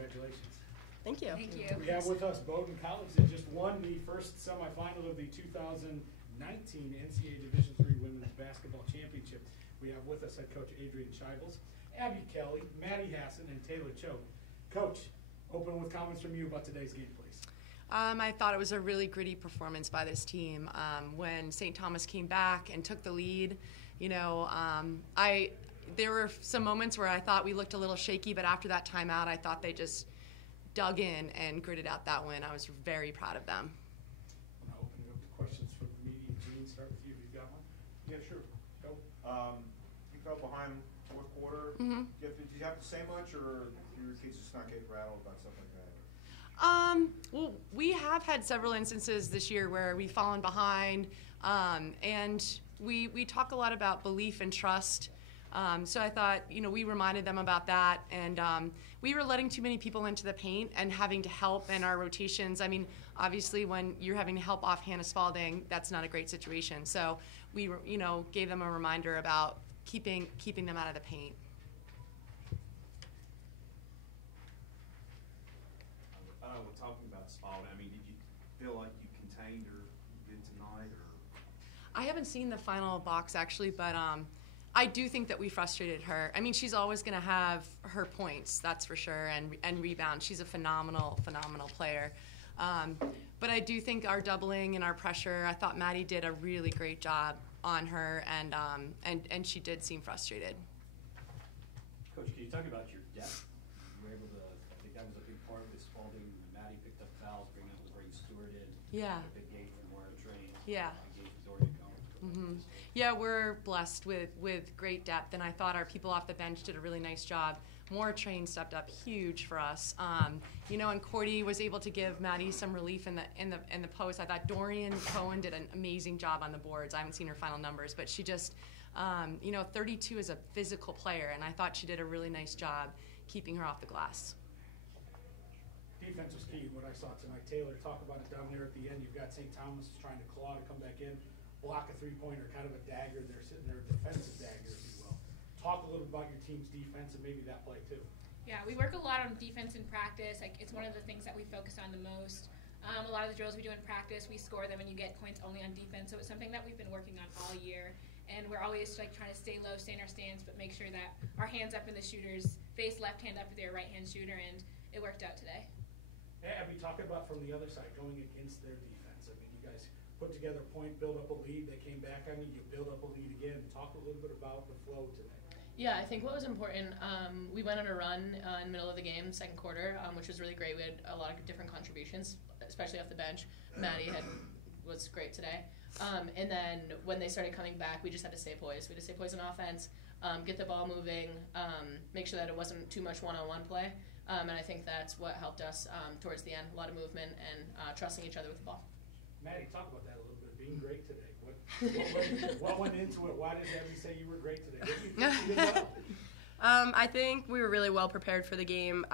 congratulations. Thank you. Thank you. We have with us Bowdoin College that just won the first semifinal of the 2019 NCAA Division III Women's Basketball Championship. We have with us head coach Adrian Scheibels, Abby Kelly, Maddie Hassan, and Taylor Choate. Coach, open with comments from you about today's game, please. I thought it was a really gritty performance by this team. When St. Thomas came back and took the lead, there were some moments where I thought we looked a little shaky, but after that timeout, I thought they just dug in and gritted out that win. I was very proud of them. I'm going to open it up to questions from the media. Gene, start with you if you've got one. Yeah, sure. Go. You fell behind fourth quarter. Mm-hmm. Did you have to say much, or your kids just not get rattled about stuff like that? Well, we have had several instances this year where we've fallen behind, and we talk a lot about belief and trust. So I thought, we reminded them about that, and we were letting too many people into the paint and having to help in our rotations. I mean, obviously, when you're having to help off Hannah Spalding, that's not a great situation. So we, gave them a reminder about keeping them out of the paint. We're talking about Spalding. I mean, did you feel like you contained her good tonight, or? I haven't seen the final box actually, but I do think that we frustrated her. I mean, she's always going to have her points, that's for sure, and rebound. She's a phenomenal player. But I do think our doubling and our pressure, I thought Maddie did a really great job on her, and she did seem frustrated. Coach, can you talk about your depth? You were able to, I think that was a big part of this Spalding. Maddie picked up fouls, bringing up Lorraine Stewart in. Yeah. A big game from Moira Train. Yeah. Games was already going. Mm-hmm. Yeah, we're blessed with great depth, and I thought our people off the bench did a really nice job. Moira Train stepped up huge for us. And Cordy was able to give Maddie some relief in the post. I thought Dorian Cohen did an amazing job on the boards. I haven't seen her final numbers, but she just, 32 is a physical player, and I thought she did a really nice job keeping her off the glass. Defense was key, what I saw tonight. Taylor, talk about it down there at the end. You've got St. Thomas trying to claw to come back in, block a three-pointer, kind of a dagger. They're sitting there, a defensive dagger, if you will. Talk a little about your team's defense and maybe that play too. Yeah, we work a lot on defense in practice. It's one of the things that we focus on the most. A lot of the drills we do in practice, we score them and you get points only on defense. So it's something that we've been working on all year. And we're always trying to stay low, stay in our stance, but make sure that our hands up in the shooter's face, left hand up with their right hand shooter, and it worked out today. Abby, talking about from the other side, going against their defense. I mean, you guys put together a point, build up a lead. They came back on you. You build up a lead again. Talk a little bit about the flow today. Yeah, I think what was important, we went on a run in the middle of the game, second quarter, which was really great. We had a lot of different contributions, especially off the bench. Maddie was great today. And then when they started coming back, we just had to stay poised. We had to stay poised on offense, get the ball moving, make sure that it wasn't too much one-on-one play. And I think that's what helped us towards the end, a lot of movement and trusting each other with the ball. Maddie, talk about that a little bit, being great today. What went into it? Why did Abby say you were great today? What do you think you did well? I think we were really well prepared for the game.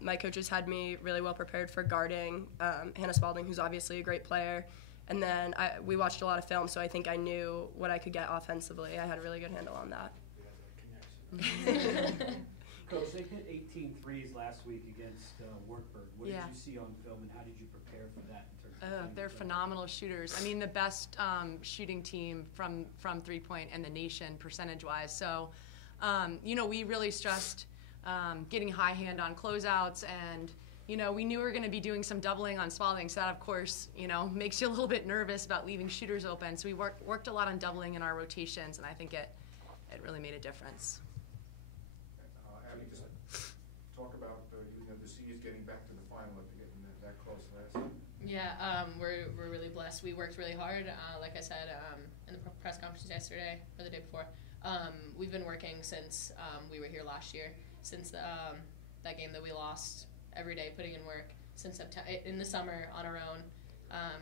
My coaches had me really well prepared for guarding Hannah Spalding, who's obviously a great player. And then we watched a lot of film, so I think I knew what I could get offensively. I had a really good handle on that. Coach, they hit 18 threes last week against Wartburg. What did you see on film, and how did you prepare for that in terms of they're phenomenal shooters. I mean, the best shooting team from three-point in the nation, percentage-wise. So, we really stressed getting high hand on closeouts, and, we knew we were going to be doing some doubling on Spalding, so that, of course, makes you a little bit nervous about leaving shooters open. So we worked a lot on doubling in our rotations, and I think it really made a difference. Abby, just talk about the seniors getting back to the final after getting that close last time. Yeah, we're really blessed. We worked really hard. Like I said in the press conference yesterday or the day before, we've been working since we were here last year, since that game that we lost. Every day, putting in work since in the summer on our own,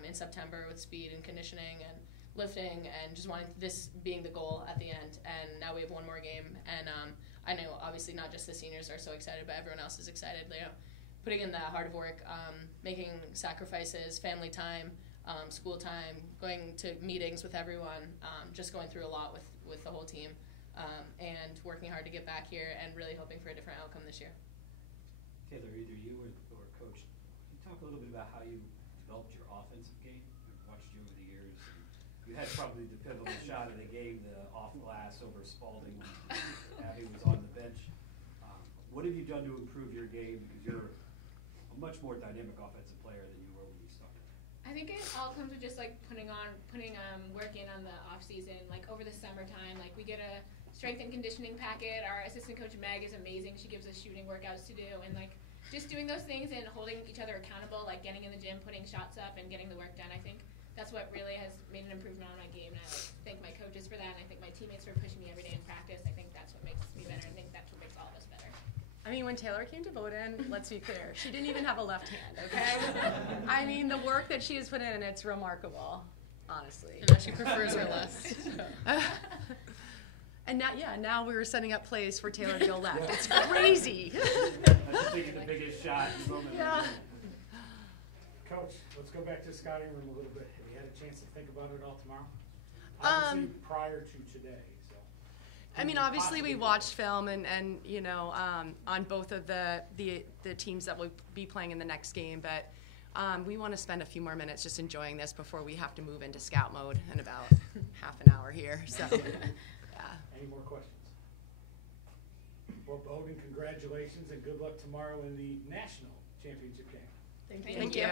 in September with speed and conditioning and lifting, and just wanting this being the goal at the end. And now we have one more game, and I know obviously not just the seniors are so excited, but everyone else is excited. Putting in that hard work, making sacrifices, family time, school time, going to meetings with everyone, just going through a lot with the whole team, and working hard to get back here and really hoping for a different outcome this year. Taylor, either you or Coach, can you talk a little bit about how you developed your offensive game? I've watched you over the years. And you had probably the pivotal shot of the game, the off glass over Spalding when Abby was on the bench. What have you done to improve your game? Because you're a much more dynamic offensive player than you were when you started. I think it all comes with just like putting work in on the off season, like over the summertime. Like we get a strength and conditioning packet. Our assistant coach Meg is amazing. She gives us shooting workouts to do, and like just doing those things and holding each other accountable, like getting in the gym, putting shots up, and getting the work done. I think that's what really has made an improvement on my game, and I like thank my coaches for that. And I think my teammates for pushing me every day in practice. I think that's what makes me better. I think that's what makes all of us better. I mean, when Taylor came to Bowdoin, let's be clear, she didn't even have a left hand, okay? I mean, the work that she has put in, it's remarkable, honestly. And now she prefers her left. And now we were setting up plays for Taylor to go left. It's crazy. I was thinking the biggest shot in the moment. Yeah. Coach, let's go back to the scouting room a little bit. Have you had a chance to think about it all tomorrow? Obviously, prior to today. I mean, obviously we watched film and you know, on both of the teams that will be playing in the next game, but we want to spend a few more minutes just enjoying this before we have to move into scout mode in about half an hour here. So, yeah. Any more questions? Well, Bowdoin, congratulations and good luck tomorrow in the national championship game. Thank you.